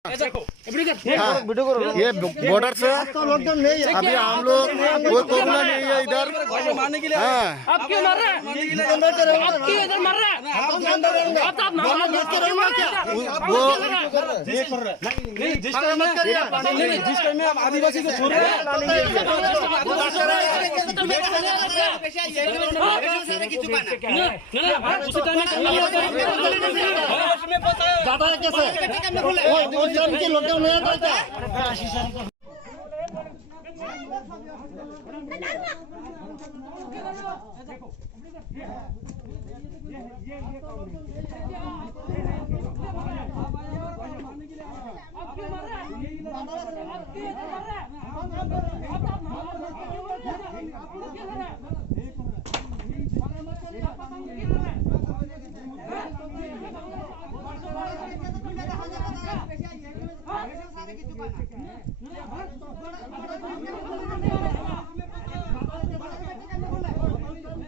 ये बॉर्डर से अभी हम लोग कोई कोबला नहीं है इधर। आप क्यों मर रहे हैं? आप क्यों इधर मर रहे हैं? वो जिस टाइम में आप आदिवासी को छोड़ रहे हैं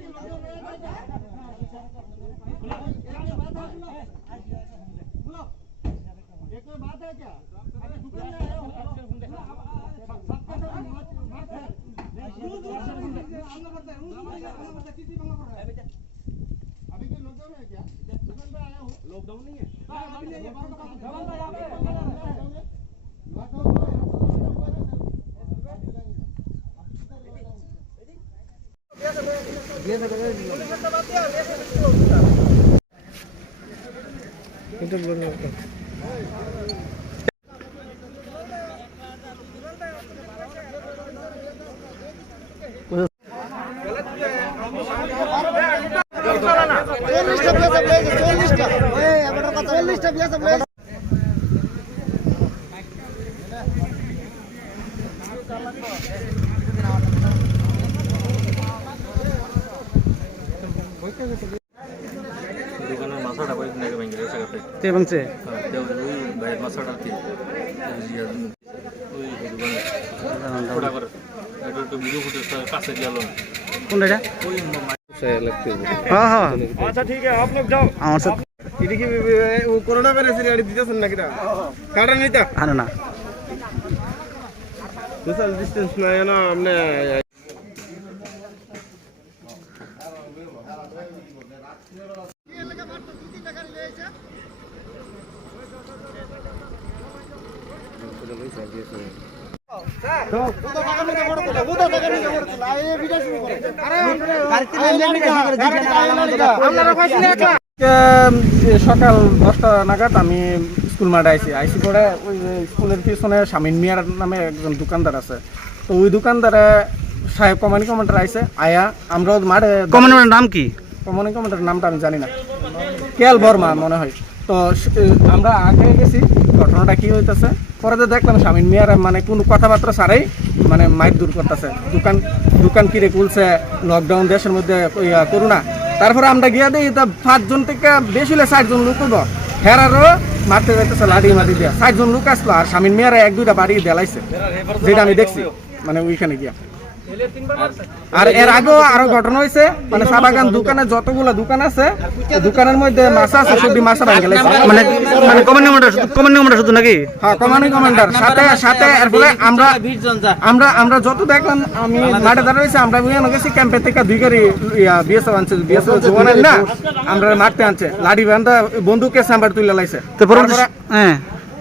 लॉकडाउन नहीं आता क्या? लॉकडाउन नहीं है। दुकान मसाला बैठ नहीं बन गया सके ते बंगसे ते वही बैठ मसाला थी दुकान थोड़ा कर एटो तो वीडियो फुटेज पास से दिया लो कौन रेडा कोई से लगते हैं। हां हां अच्छा ठीक है आप लोग जाओ। আমার সাথে इधर की वो कोरोना वायरस रेडी दीजिए सुनना किधर कारण नहीं था আনো না सोशल डिस्टेंस में है ना हमने সকাল 10টা নাগাদ আমি স্কুল মাঠে আইসি পরে ওই স্কুলের পিছনে শামিন মিয়ার নামে একজন দোকানদার আছে। তো ওই দোকানদারে সাহেব কমানি কমান্ডার আইসে আয়া আমরা মাঠে কমান্ডারের নাম কি? কমানি কমান্ডারের নামটা আমি জানি না, কেএল বর্মা মনে হয়। তো আমরা আগে গেছি, ঘটনাটা কি হইতেছে পরে দেখলাম শামিন মিয়ার মানে কোনো কথাবার্তা ছাড়াই মানে মাইক দূর করতেছে, দোকান কিরে খুলছে, লকডাউন দেশের মধ্যে করোনা। তারপরে আমরা গিয়া দিই 5 জন থেকে বেশি হলে 60 জন লোক হবো, হেরারও মারতে যাইতেছে লাঠি মাটি দিয়া। 60 জন লোক আসলো আর শামিন মিয়ারা 1-2টা বাড়ি দেলাইছে, যেটা আমি দেখছি মানে ওইখানে গিয়া। আর এর আগেও আরো ঘটনা হয়েছে, মানে সাবাগান দোকানে যতগুলো দোকান আছে দোকানের মধ্যে মাছ আছে, সবজি মাছ ভাঙে গেছে। মানে মানে কমান্ডার শুধু নাকি? হ্যাঁ কমান্ডিং কমান্ডার সাথে এর ফলে আমরা যত দেখলাম, আমি মাঠে দাঁড়িয়ে রয়েছি, আমরা বুঝে গেছি ক্যাম্পের থেকে 2 গাড়ি বিএসএফ আনছে, বিএসএফ জোয়ানের না আমরা মারতে আনছে, লাঠি বান্ধা বন্দুকে সাম্বার তুলে লাইছে।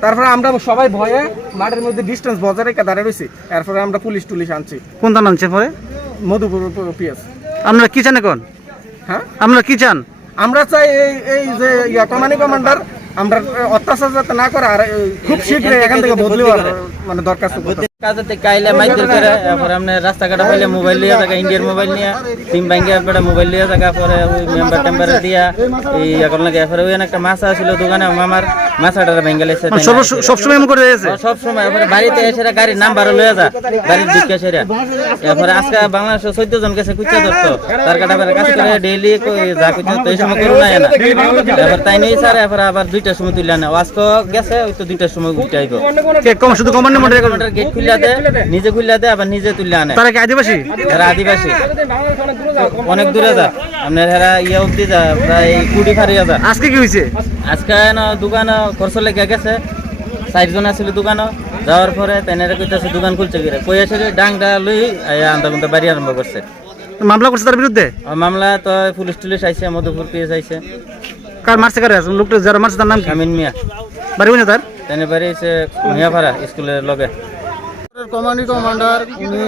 তারপরে আমরা সবাই ভয়ে মাঠের মধ্যে ডিস্টেন্স বজায় রেখে দাঁড়িয়ে রয়েছি। এরপরে আমরা পুলিশ আনছি। কোন থানা আনছে পরে? মধুপুর পিএস। আপনারা কি চান এখন? হ্যাঁ আপনারা কি চান? আমরা চাই এই যে কমান্ডিং কমান্ডার আমরা অত্যাচার যাতে না করে, আর খুব শীঘ্রই এখান থেকে বদলি মানে দরখাস্ত করতে। কাজে থেকে আইলে মাইকেল করে পরে আপনি রাস্তাঘাটে পাইলে মোবাইল নিয়ে থাকা, ইন্ডিয়ার মোবাইল নিয়ে সিম ব্যাংকে পরে মোবাইল নিয়ে থাকা, পরে ওই মেম্বার টেম্বার দিয়া এই এখন লাগে। পরে ওই একটা মাছ আসছিল দোকানে, মামার মাছাটা ভেঙে লেছে সবসময় এমন করে যাচ্ছে সব সময়। পরে বাড়িতে এসে গাড়ির নাম্বার লয়ে যা, বাড়ির দিকে এসে এরপরে আজকে বাংলাদেশে 14 জন গেছে কুচা ধরতো, তার কাটা পরে কাজ করে ডেইলি যা কুচা তো এই সময় করোনা না। এবার তাই নেই স্যার, এরপরে আবার 2টার সময় তুলে আনে, আজকে গেছে ওই তো 2টার সময় ঘুরতে আইব। শুধু কমান্ডার গেট খুলে নিজে খুললে দেয়, আবার নিজে তুললে আনে। তারা কি আদিবাসী? এরা আদিবাসী, অনেক দূরে যা আপনার, এরা ইয়ে অব্দি যা প্রায় 20 ফারিয়া যা। আজকে কি হয়েছে? আজকে দোকান খরচ লেগে গেছে, 4জন আছিল দোকানও যাওয়ার পরে তেনারা কইতাছে দোকান খুলছে কিরে কই এসে ডাংটা লই আন্দা গুন্দা বাড়ি আরম্ভ করছে। মামলা করছে তার বিরুদ্ধে? মামলা তো পুলিশ টুলিশ আইছে, মধুপুর পিএস আইছে। কার মারছে কারে আছে লোকটা যারা মারছে তার নাম কি? শামিন মিয়া বাড়ি কোনে তার? তেনে বাড়ি হইছে মিয়াপাড়া স্কুলের লগে। কমান্ডি কমান্ডার উনি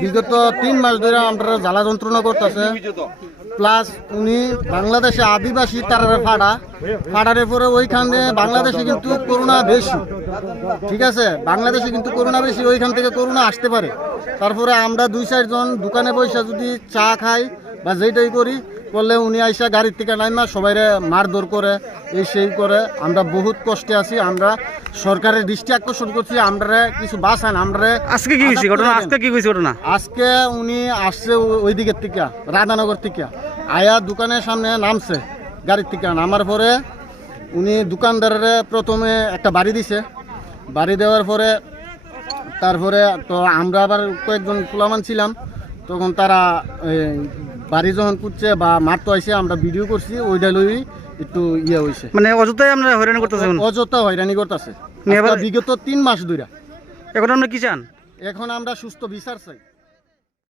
বিগত 3 মাস ধরে আমরা জ্বালা যন্ত্রণা করতেছে, প্লাস উনি বাংলাদেশে আদিবাসী তারা ফাড়ার পরে ওইখানে বাংলাদেশে কিন্তু করোনা বেশি, ঠিক আছে, বাংলাদেশে কিন্তু করোনা বেশি, ওইখান থেকে করোনা আসতে পারে। তারপরে আমরা 2-4 জন দোকানে বসে যদি চা খাই বা যেটাই করি করলে উনি আইসা গাড়ির থেকে নাইমা সবাইরে মারধর করে, এই সেই করে। আমরা বহুত কষ্টে আছি, আমরা সরকারের দৃষ্টি আকর্ষণ করছি, আমরা কিছু বাঁচান। আমরা আজকে কি হয়েছে ঘটনা? আজকে কি হয়েছে ঘটনা? আজকে উনি আসছে ওই দিকের থেকে, রাধানগর থেকে আয়া দোকানের সামনে নামছে, গাড়ির থেকে নামার পরে উনি দোকানদারের প্রথমে একটা বাড়ি দিছে, বাড়ি দেওয়ার পরে তারপরে তো আমরা আবার কয়েকজন পোলামান ছিলাম, তখন তারা বাড়ি যখন কুচ্ছে বা মারতে আইসে আমরা ভিডিও করছি, ওইটা লই একটু ইয়ে হয়েছে, মানে অযথাই আমরা হয়রানি করতেছেন, অযথা হয়রানি করতেছে বিগত 3 মাস ধরে। এখন আমরা কি চান? এখন আমরা সুস্থ বিচার চাই।